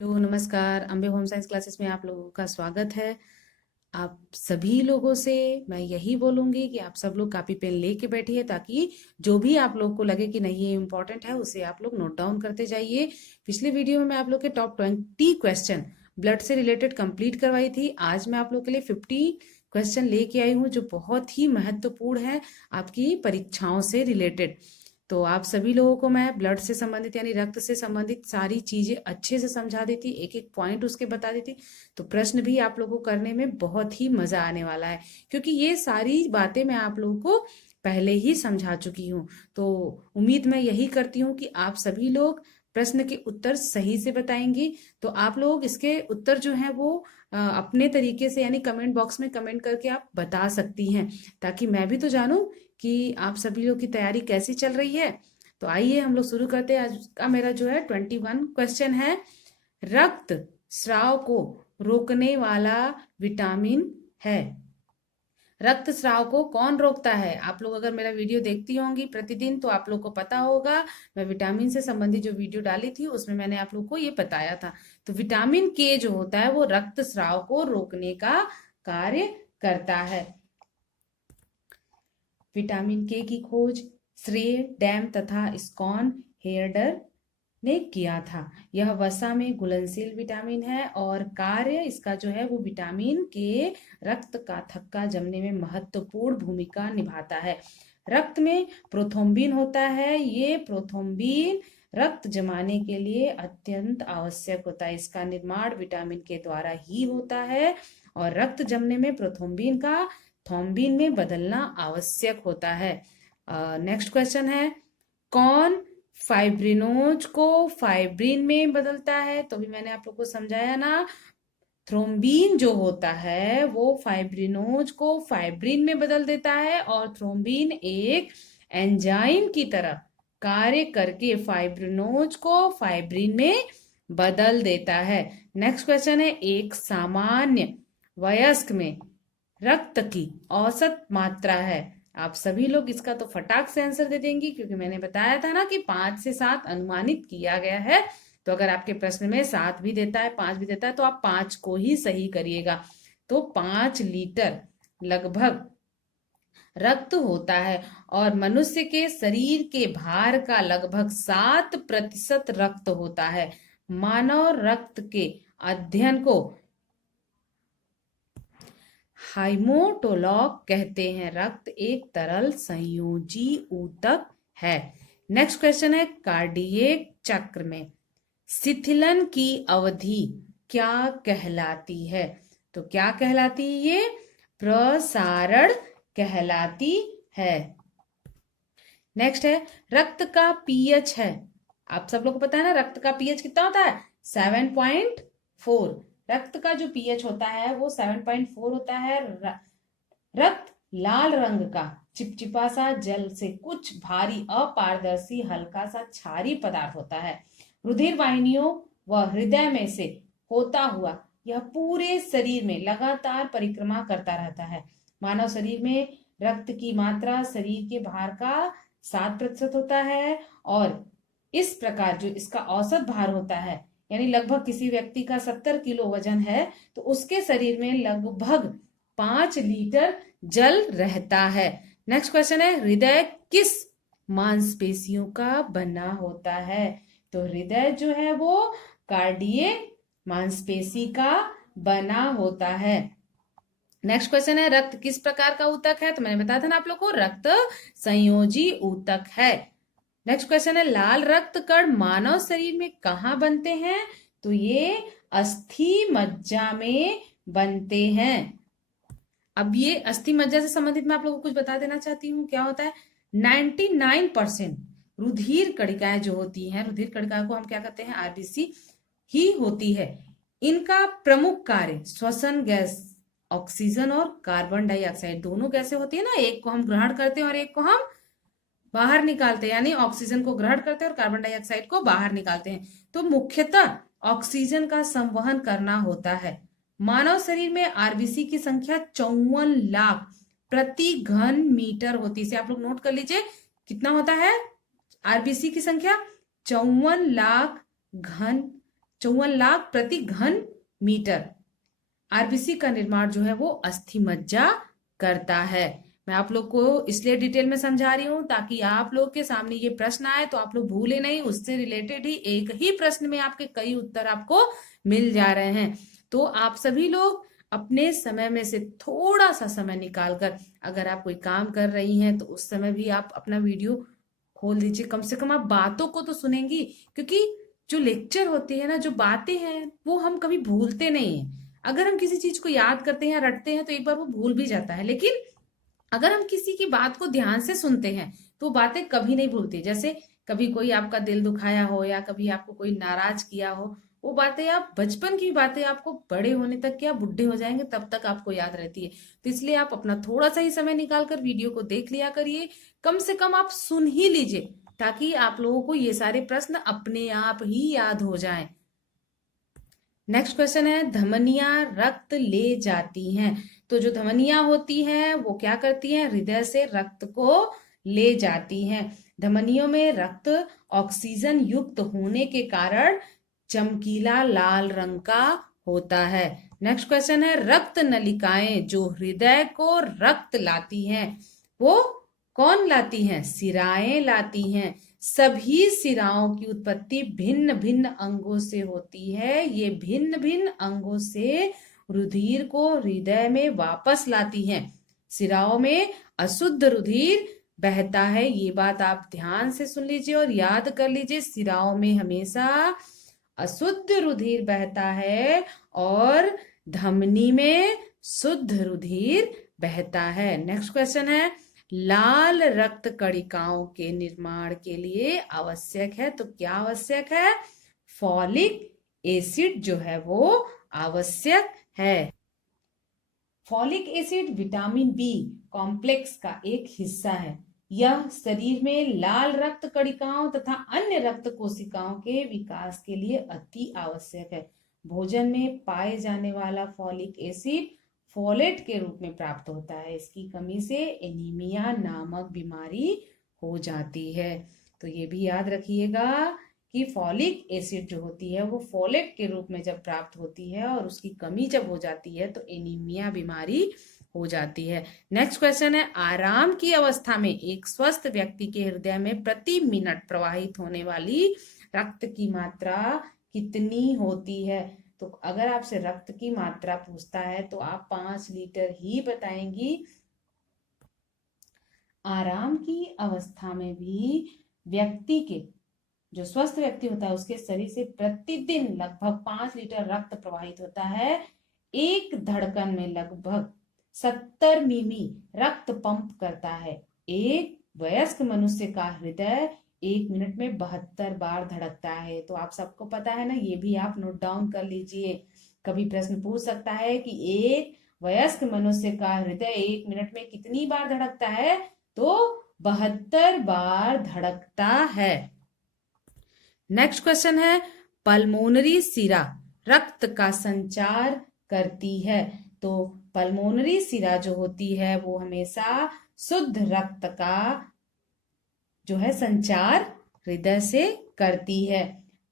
Hello नमस्कार। Ambe home science classes में आप लोगों का स्वागत है। आप सभी लोगों से मैं यही बोलूंगी कि आप सब लोग कॉपी पेन लेके बैठिए, ताकि जो भी आप लोग को लगे कि नहीं ये इम्पोर्टेंट है उसे आप लोग नोट डाउन करते जाइए। पिछले वीडियो में मैं आप लोग के टॉप 20 क्वेश्चन ब्लड से रिलेटेड कंप्लीट करवाई थी। आज मैं आप लोग के लिए 50 क्वेश्चन लेके आई हूँ जो बहुत ही महत्वपूर्ण है आपकी परीक्षाओं से रिलेटेड। तो आप सभी लोगों को मैं ब्लड से संबंधित यानी रक्त से संबंधित सारी चीजें अच्छे से समझा देती, एक एक पॉइंट उसके बता देती। तो प्रश्न भी आप लोगों को करने में बहुत ही मजा आने वाला है, क्योंकि ये सारी बातें मैं आप लोगों को पहले ही समझा चुकी हूँ। तो उम्मीद मैं यही करती हूँ कि आप सभी लोग प्रश्न के उत्तर सही से बताएंगी। तो आप लोग इसके उत्तर जो है वो अपने तरीके से यानी कमेंट बॉक्स में कमेंट करके आप बता सकती हैं, ताकि मैं भी तो जानूं कि आप सभी लोग की तैयारी कैसी चल रही है। तो आइए हम लोग शुरू करते हैं। आज का मेरा जो है 21 क्वेश्चन है, रक्त स्राव को रोकने वाला विटामिन है। रक्त स्राव को कौन रोकता है? आप लोग अगर मेरा वीडियो देखती होंगी प्रतिदिन तो आप लोग को पता होगा। मैं विटामिन से संबंधित जो वीडियो डाली थी उसमें मैंने आप लोग को ये बताया था। तो विटामिन के जो होता है वो रक्त स्राव को रोकने का कार्य करता है। विटामिन के की खोज श्रे डैम तथा स्कॉन हेयरडर ने किया था। यह वसा में घुलनशील विटामिन है और कार्य इसका जो है वो विटामिन के रक्त का थक्का जमने में महत्वपूर्ण भूमिका निभाता है। रक्त में प्रोथ्रोम्बिन होता है। ये प्रोथ्रोम्बिन रक्त जमाने के लिए अत्यंत आवश्यक होता है। इसका निर्माण विटामिन के द्वारा ही होता है और रक्त जमने में प्रोथ्रोम्बिन का थ्रोम्बिन में बदलना आवश्यक होता है। नेक्स्ट क्वेश्चन है, कौन फाइब्रिनोज को फाइब्रिन में बदलता है? तो भी मैंने आप लोग को समझाया ना। थ्रोम्बिन जो होता है वो फाइब्रिनोज को फाइब्रिन में बदल देता है और थ्रोम्बिन एक एंजाइम की तरह कार्य करके फाइब्रिनोज को फाइब्रिन में बदल देता है। नेक्स्ट क्वेश्चन है, एक सामान्य वयस्क में रक्त की औसत मात्रा है। आप सभी लोग इसका तो फटाक से आंसर दे देंगी, क्योंकि मैंने बताया था ना कि 5 से 7 अनुमानित किया गया है। तो अगर आपके प्रश्न में 7 भी देता है 5 भी देता है तो आप 5 को ही सही करिएगा। तो 5 लीटर लगभग रक्त होता है और मनुष्य के शरीर के भार का लगभग 7% रक्त होता है। मानव रक्त के अध्ययन को हाइमोटोलॉग कहते हैं। रक्त एक तरल संयोजी ऊतक है। नेक्स्ट क्वेश्चन है, कार्डियक चक्र में शिथिलन की अवधि क्या कहलाती है? तो क्या कहलाती है ये? प्रसारण कहलाती है। नेक्स्ट है, रक्त का पीएच है। आप सब लोग को पता है ना रक्त का पीएच कितना होता है? 7.4। रक्त का जो पीएच होता है वो 7.4 होता है। रक्त लाल रंग का चिपचिपा सा जल से कुछ भारी अपारदर्शी हल्का सा क्षारीय पदार्थ होता है। रुधिर वाहिनियों व हृदय में से होता हुआ यह पूरे शरीर में लगातार परिक्रमा करता रहता है। मानव शरीर में रक्त की मात्रा शरीर के भार का 7% होता है और इस प्रकार जो इसका औसत भार होता है, यानी लगभग किसी व्यक्ति का 70 किलो वजन है तो उसके शरीर में लगभग 5 लीटर जल रहता है। नेक्स्ट क्वेश्चन है, हृदय किस मांसपेशियों का बना होता है? तो हृदय जो है वो कार्डियक मांसपेशी का बना होता है। नेक्स्ट क्वेश्चन है, रक्त किस प्रकार का ऊतक है? तो मैंने बताया था ना आप लोग को, रक्त संयोजी ऊतक है। नेक्स्ट क्वेश्चन है, लाल रक्त कण मानव शरीर में कहाँ बनते हैं? तो ये अस्थि मज्जा में बनते हैं। अब ये अस्थि मज्जा से संबंधित मैं आप लोगों को कुछ बता देना चाहती हूँ। क्या होता है? 99% रुधिर कणिकाएं जो होती हैं, रुधिर कणिकाओं को हम क्या कहते हैं? आरबीसी ही होती है। इनका प्रमुख कार्य श्वसन गैस ऑक्सीजन और कार्बन डाइऑक्साइड दोनों गैसें होती है ना, एक को हम ग्रहण करते हैं और एक को हम बाहर निकालते हैं, यानी ऑक्सीजन को ग्रहण करते हैं और कार्बन डाइऑक्साइड को बाहर निकालते हैं। तो मुख्यतः ऑक्सीजन का संवहन करना होता है। मानव शरीर में आरबीसी की संख्या 54 लाख प्रति घन मीटर होती है। इसे आप लोग नोट कर लीजिए, कितना होता है आरबीसी की संख्या? 54 लाख घन 54 लाख प्रति घन मीटर। आरबीसी का निर्माण जो है वो अस्थि मज्जा करता है। मैं आप लोग को इसलिए डिटेल में समझा रही हूँ ताकि आप लोग के सामने ये प्रश्न आए तो आप लोग भूले नहीं, उससे रिलेटेड ही एक ही प्रश्न में आपके कई उत्तर आपको मिल जा रहे हैं। तो आप सभी लोग अपने समय में से थोड़ा सा समय निकालकर, अगर आप कोई काम कर रही हैं तो उस समय भी आप अपना वीडियो खोल दीजिए। कम से कम आप बातों को तो सुनेंगी, क्योंकि जो लेक्चर होती है ना, जो बातें हैं वो हम कभी भूलते नहीं है। अगर हम किसी चीज को याद करते हैं या रटते हैं तो एक बार वो भूल भी जाता है, लेकिन अगर हम किसी की बात को ध्यान से सुनते हैं तो वो बातें कभी नहीं भूलती। जैसे कभी कोई आपका दिल दुखाया हो या कभी आपको कोई नाराज किया हो, वो बातें आप बचपन की बातें आपको बड़े होने तक, क्या बुढ़े हो जाएंगे तब तक आपको याद रहती है। तो इसलिए आप अपना थोड़ा सा ही समय निकालकर वीडियो को देख लिया करिए, कम से कम आप सुन ही लीजिए, ताकि आप लोगों को ये सारे प्रश्न अपने आप ही याद हो जाएं। नेक्स्ट क्वेश्चन है, धमनियां रक्त ले जाती हैं। तो जो धमनियां होती हैं वो क्या करती हैं, हृदय से रक्त को ले जाती हैं। धमनियों में रक्त ऑक्सीजन युक्त होने के कारण चमकीला लाल रंग का होता है। नेक्स्ट क्वेश्चन है, रक्त नलिकाएं जो हृदय को रक्त लाती हैं वो कौन लाती हैं, सिराएं लाती हैं। सभी सिराओं की उत्पत्ति भिन्न भिन्न अंगों से होती है। ये भिन्न भिन्न अंगों से रुधिर को हृदय में वापस लाती हैं। सिराओं में अशुद्ध रुधिर बहता है, ये बात आप ध्यान से सुन लीजिए और याद कर लीजिए। सिराओं में हमेशा अशुद्ध रुधिर बहता है और धमनी में शुद्ध रुधिर बहता है। नेक्स्ट क्वेश्चन है, लाल रक्त कणिकाओं के निर्माण के लिए आवश्यक है, तो क्या आवश्यक है, फॉलिक एसिड जो है वो आवश्यक है। Folic acid vitamin B complex का एक हिस्सा है। यह शरीर में लाल रक्त कणिकाओं तथा अन्य रक्त कोशिकाओं के विकास के लिए अति आवश्यक है। भोजन में पाए जाने वाला फॉलिक एसिड फोलेट के रूप में प्राप्त होता है। इसकी कमी से एनीमिया नामक बीमारी हो जाती है। तो ये भी याद रखिएगा कि फॉलिक एसिड जो होती है वो फोलेट के रूप में जब प्राप्त होती है और उसकी कमी जब हो जाती है तो एनीमिया बीमारी हो जाती है। नेक्स्ट क्वेश्चन है, आराम की अवस्था में एक स्वस्थ व्यक्ति के हृदय में प्रति मिनट प्रवाहित होने वाली रक्त की मात्रा कितनी होती है। तो अगर आपसे रक्त की मात्रा पूछता है तो आप 5 लीटर ही बताएंगी। आराम की अवस्था में भी व्यक्ति के, जो स्वस्थ व्यक्ति होता है उसके शरीर से प्रतिदिन लगभग 5 लीटर रक्त प्रवाहित होता है। एक धड़कन में लगभग 70 मिमी रक्त पंप करता है। एक वयस्क मनुष्य का हृदय 1 मिनट में 72 बार धड़कता है। तो आप सबको पता है ना, ये भी आप नोट डाउन कर लीजिए। कभी प्रश्न पूछ सकता है कि एक वयस्क मनुष्य का हृदय 1 मिनट में कितनी बार धड़कता है, तो 72 बार धड़कता है। नेक्स्ट क्वेश्चन है, पल्मोनरी सिरा रक्त का संचार करती है। तो पल्मोनरी सिरा जो होती है वो हमेशा शुद्ध रक्त का जो है संचार हृदय से करती है।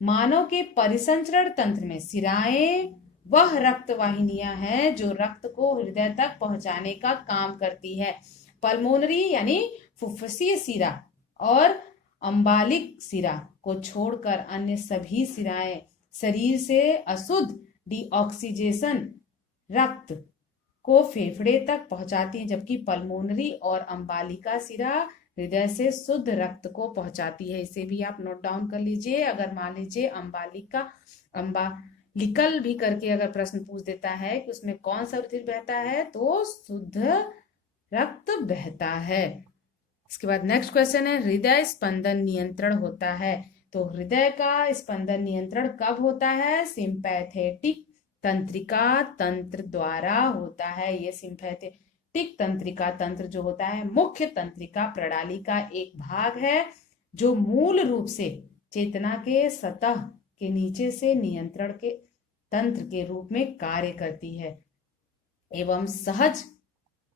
मानव के परिसंचरण तंत्र में सिराएं वह रक्त वाहिनियां हैं जो रक्त को हृदय तक पहुंचाने का काम करती है। पल्मोनरी यानी फुफ्फुसीय सिरा और अंबालिक सिरा को छोड़कर अन्य सभी सिराएं शरीर से अशुद्ध डीऑक्सीजेशन रक्त को फेफड़े तक पहुंचाती हैं, जबकि पल्मोनरी और अंबालिका सिरा हृदय से शुद्ध रक्त को पहुंचाती है। इसे भी आप नोट डाउन कर लीजिए। अगर मान लीजिए अंबालिकल भी करके अगर प्रश्न पूछ देता है कि उसमें कौन सा रुधिर बहता है, तो शुद्ध रक्त बहता है। इसके बाद नेक्स्ट क्वेश्चन है, हृदय स्पंदन नियंत्रण होता है। तो हृदय का स्पंदन नियंत्रण कब होता है, सिंपैथेटिक तंत्रिका तंत्र द्वारा होता है। ये सिंपैथेटिक तंत्रिका तंत्र जो होता है मुख्य तंत्रिका प्रणाली का एक भाग है जो मूल रूप से चेतना के सतह के नीचे से नियंत्रण के तंत्र के रूप में कार्य करती है एवं सहज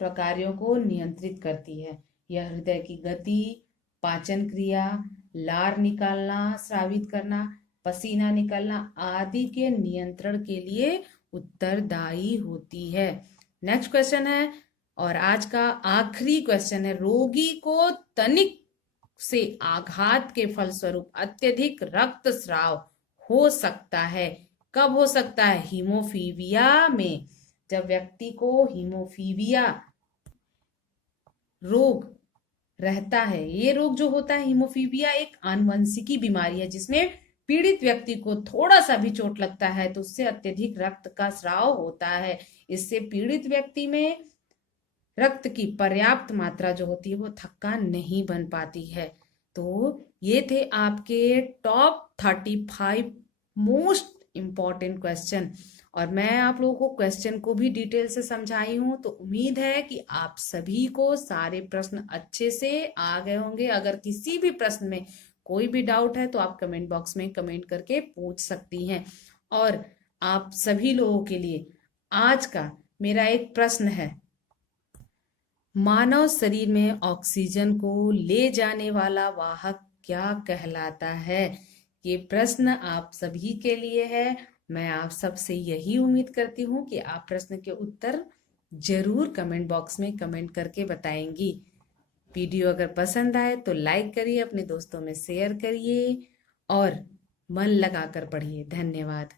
प्रकार्यों को नियंत्रित करती है। यह हृदय की गति, पाचन क्रिया, लार निकालना, स्रावित करना, पसीना निकलना आदि के नियंत्रण के लिए उत्तरदायी होती है। नेक्स्ट क्वेश्चन है, और आज का आखिरी क्वेश्चन है, रोगी को तनिक से आघात के फलस्वरूप अत्यधिक रक्तस्राव हो सकता है। कब हो सकता है? हीमोफीलिया में। जब व्यक्ति को हीमोफीलिया रोग रहता है, ये रोग जो होता है हीमोफीलिया एक आनुवंशिकी बीमारी है जिसमें पीड़ित व्यक्ति को थोड़ा सा भी चोट लगता है तो उससे अत्यधिक रक्त का स्राव होता है। इससे पीड़ित व्यक्ति में रक्त की पर्याप्त मात्रा जो होती है वो थक्का नहीं बन पाती है। तो ये थे आपके टॉप 35 मोस्ट इंपॉर्टेंट क्वेश्चन, और मैं आप लोगों को क्वेश्चन को भी डिटेल से समझाई हूं। तो उम्मीद है कि आप सभी को सारे प्रश्न अच्छे से आ गए होंगे। अगर किसी भी प्रश्न में कोई भी डाउट है तो आप कमेंट बॉक्स में कमेंट करके पूछ सकती हैं। और आप सभी लोगों के लिए आज का मेरा एक प्रश्न है, मानव शरीर में ऑक्सीजन को ले जाने वाला वाहक क्या कहलाता है? ये प्रश्न आप सभी के लिए है। मैं आप सबसे यही उम्मीद करती हूँ कि आप प्रश्न के उत्तर जरूर कमेंट बॉक्स में कमेंट करके बताएंगी। वीडियो अगर पसंद आए तो लाइक करिए, अपने दोस्तों में शेयर करिए और मन लगाकर पढ़िए। धन्यवाद।